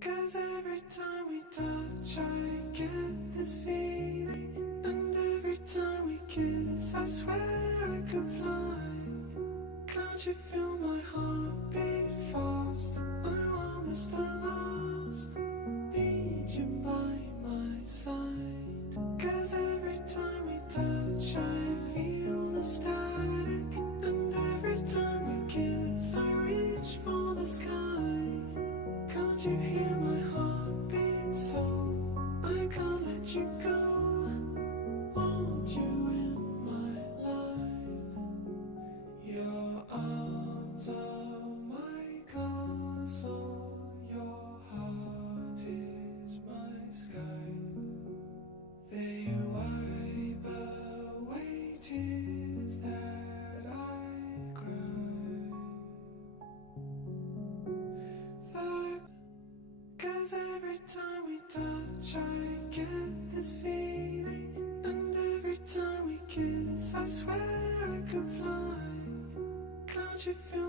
'Cause every time we touch I get this feeling, and every time we kiss I swear I could fly. Can't you feel my heart beat fast? I want this to last, need you by my side. 'Cause every time we touch I feel the static, and every time we kiss I reach for the sky. Can't you hear my heartbeat so I can't let you go? Want you in my life. Your arms are my castle, your heart is my sky. They wipe away tears that I cry. 'Cause every time we touch I get this feeling, and every time we kiss I swear I could fly. Can't you feel